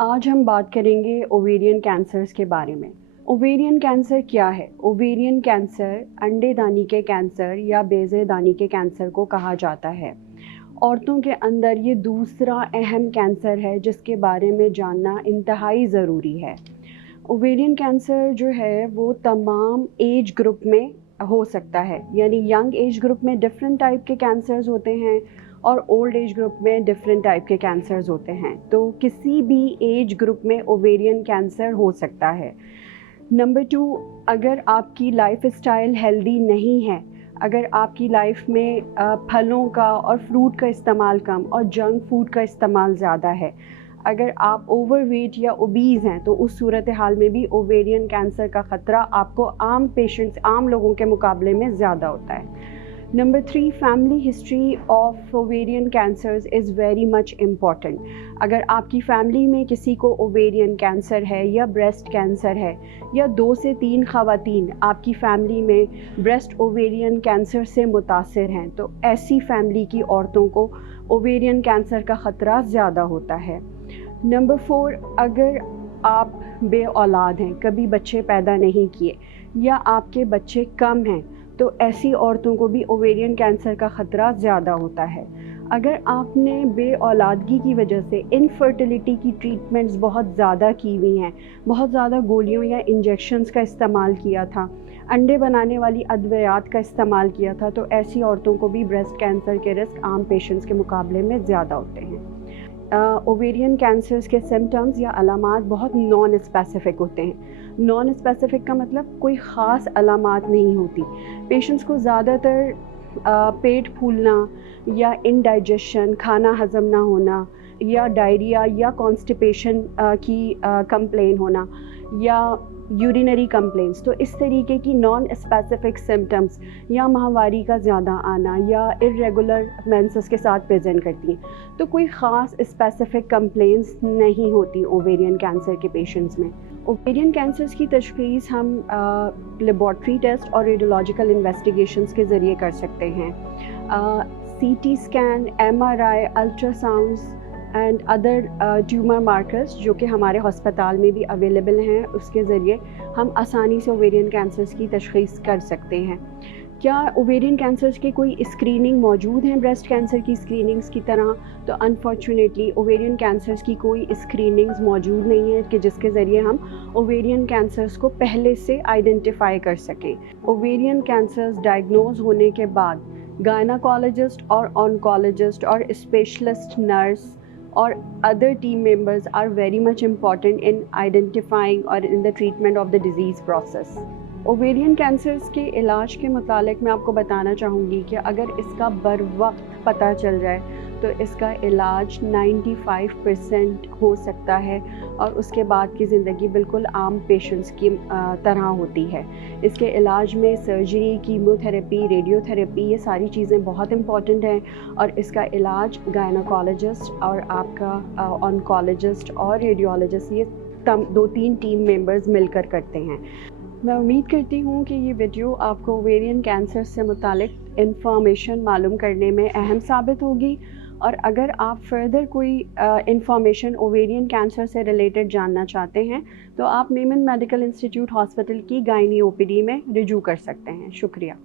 आज हम बात करेंगे ओवेरियन कैंसर्स के बारे में। ओवेरियन कैंसर क्या है? ओवेरियन कैंसर अंडेदानी के कैंसर या बेज़ेदानी के कैंसर को कहा जाता है। औरतों के अंदर ये दूसरा अहम कैंसर है जिसके बारे में जानना इंतहाई ज़रूरी है। ओवेरियन कैंसर जो है वो तमाम एज ग्रुप में हो सकता है, यानी यंग एज ग्रुप में डिफरेंट टाइप के कैंसर्स होते हैं और ओल्ड एज ग्रुप में डिफरेंट टाइप के कैंसर्स होते हैं। तो किसी भी एज ग्रुप में ओवेरियन कैंसर हो सकता है। नंबर 2, अगर आपकी लाइफ स्टाइल हेल्दी नहीं है, अगर आपकी लाइफ में फलों का और फ्रूट का इस्तेमाल कम और जंक फूड का इस्तेमाल ज़्यादा है, अगर आप ओवरवेट या ओबीज़ हैं, तो उस सूरत हाल में भी ओवेरियन कैंसर का ख़तरा आपको आम लोगों के मुकाबले में ज़्यादा होता है। Number 3, family history of ovarian cancers is very much important. अगर आपकी फैमिली में किसी को ओवेरियन कैंसर है या ब्रेस्ट कैंसर है या 2 से 3 ख़वातीन आपकी फैमिली में ब्रेस्ट ओवेरियन कैंसर से मुतासिर हैं, तो ऐसी फैमिली की औरतों को ओवेरियन कैंसर का ख़तरा ज़्यादा होता है। नंबर 4, अगर आप बे औलाद हैं, कभी बच्चे पैदा नहीं किए या आपके बच्चे कम हैं, तो ऐसी औरतों को भी ओवेरियन कैंसर का ख़तरा ज़्यादा होता है। अगर आपने बे औलादगी की वजह से इनफर्टिलिटी की ट्रीटमेंट्स बहुत ज़्यादा की हुई हैं, बहुत ज़्यादा गोलियों या इंजेक्शंस का इस्तेमाल किया था, अंडे बनाने वाली अद्वियात का इस्तेमाल किया था, तो ऐसी औरतों को भी ब्रेस्ट कैंसर के रिस्क आम पेशेंट्स के मुकाबले में ज़्यादा होते हैं। ओवेरियन कैंसर्स के सिम्टम्स या अलामात बहुत नॉन स्पेसिफ़िक होते हैं। नॉन स्पेसिफ़िक का मतलब कोई ख़ास अलामात नहीं होती। पेशेंट्स को ज़्यादातर पेट फूलना या इंडाइजेशन, खाना हज़म ना होना या डायरिया या कॉन्स्टिपेशन की कंप्लेन होना या यूरिनरी कंप्लेंट्स, तो इस तरीके की नॉन स्पेसिफिक सिम्टम्स या माहवारी का ज़्यादा आना या इरेगुलर मेंसेस के साथ प्रेजेंट करती हैं। तो कोई ख़ास स्पेसिफिक कंप्लेंट्स नहीं होती ओवेरियन कैंसर के पेशेंट्स में। ओवेरियन कैंसर्स की तशख़ीस हम लेबॉर्ट्री टेस्ट और रेडियोलॉजिकल इन्वेस्टिगेशंस के ज़रिए कर सकते हैं। CT scan, MRI, ultrasounds and other tumour markers जो कि हमारे हस्पताल में भी अवेलेबल हैं, उसके ज़रिए हम आसानी से ओवेरियन कैंसर्स की तशख़ीस कर सकते हैं। क्या ओवेरियन कैंसर्स की कोई स्क्रीनिंग मौजूद है ब्रेस्ट कैंसर की स्क्रीनिंग्स की तरह? तो अनफॉर्चुनेटली ओवेरियन कैंसर्स की कोई स्क्रीनिंग्स मौजूद नहीं है कि जिसके ज़रिए हम ओवेरियन कैंसर्स को पहले से आइडेंटिफाई कर सकें। ओवेरियन कैंसर्स डायग्नोज होने के बाद गायनाकोलॉजिस्ट और ऑन्कोलॉजिस्ट और specialist nurse or other team members are very much important in identifying or in the treatment of the disease process. Ovarian cancers के इलाज के मुतालिक मैं आपको बताना चाहूँगी कि अगर इसका बर वक्त पता चल जाए तो इसका इलाज 95% हो सकता है और उसके बाद की ज़िंदगी बिल्कुल आम पेशेंट्स की तरह होती है। इसके इलाज में सर्जरी, कीमोथेरेपी, रेडियोथेरेपी, ये सारी चीज़ें बहुत इम्पॉर्टेंट हैं और इसका इलाज गायनाकोलॉजिस्ट और आपका ऑन्कोलॉजिस्ट और रेडियोलॉजिस्ट, ये 2-3 टीम मेंबर्स मिलकर करते हैं। मैं उम्मीद करती हूँ कि ये वीडियो आपको ओवेरियन कैंसर से मुतालिक इन्फॉर्मेशन मालूम करने में अहम साबित होगी और अगर आप फर्दर कोई इन्फॉर्मेशन ओवेरियन कैंसर से रिलेटेड जानना चाहते हैं तो आप मेमन मेडिकल इंस्टीट्यूट हॉस्पिटल की गायनी OPD में रुजू कर सकते हैं। शुक्रिया।